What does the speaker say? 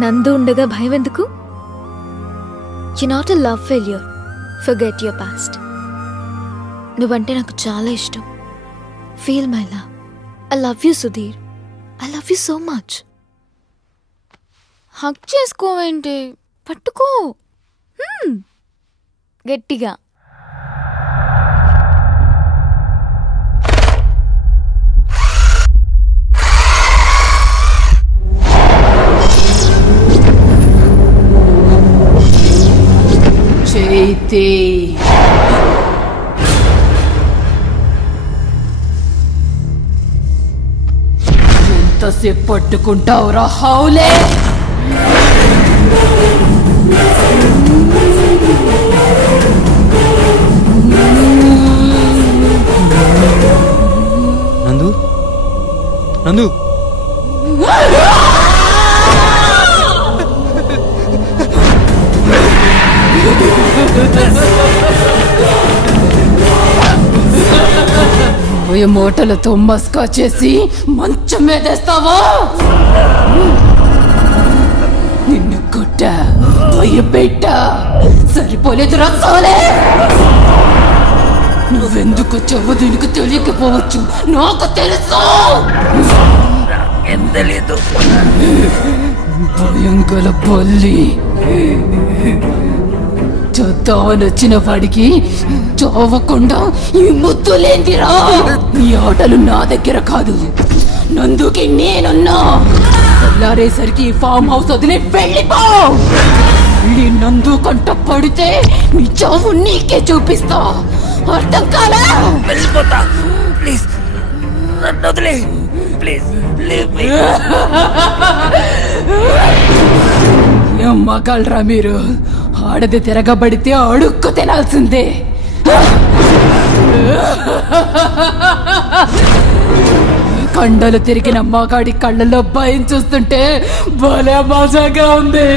నందు ఉండగా భయం ఎందుకు? You not a love failure. Forget your past. నువ్వంటే నాకు చాలా ఇష్టం. Feel my love. I love you Sudheer. I love you so much. Hug చేసుకోవేంటి? పట్టుకో గట్టిగా. చైతే ఎంతసేపు పట్టుకుంటావురా హౌలే? నందు నందు మూటలతో మస్కా చేసి మంచం మీదేస్తావా? నిన్ను కొట్ట భయపెట్ట సరిపోలేదు రసాలే. నువ్వెందుకు వచ్చావో దీనికి తెలియకపోవచ్చు, నాకు తెలుసు. తెలీదు. భయం గల బల్లి. చూద్దామనొచ్చిన వాడికి చావకుండా ఈ ముద్దులేందిరా? ఈ ఆటలు నా దగ్గర కాదు, నందుకి నేనున్నా. తెల్లారేసరికి ఈ ఫామ్ హౌస్ వదిలి వెళ్ళిపో. నీ నందు కంట పడితే నీ చావు నీకే చూపిస్తా. అర్థం కాలా? వెళ్ళిపోతా. ప్లీజ్ నన్ను వదిలే. Please leave me. ఏం మగాళ్ళరా మీరు? ఆడది తిరగబడితే అడుక్కు తినాల్సిందే. కండలు తిరిగిన మగాడి కళ్ళలో భయం చూస్తుంటే భలే మజాగా ఉంది.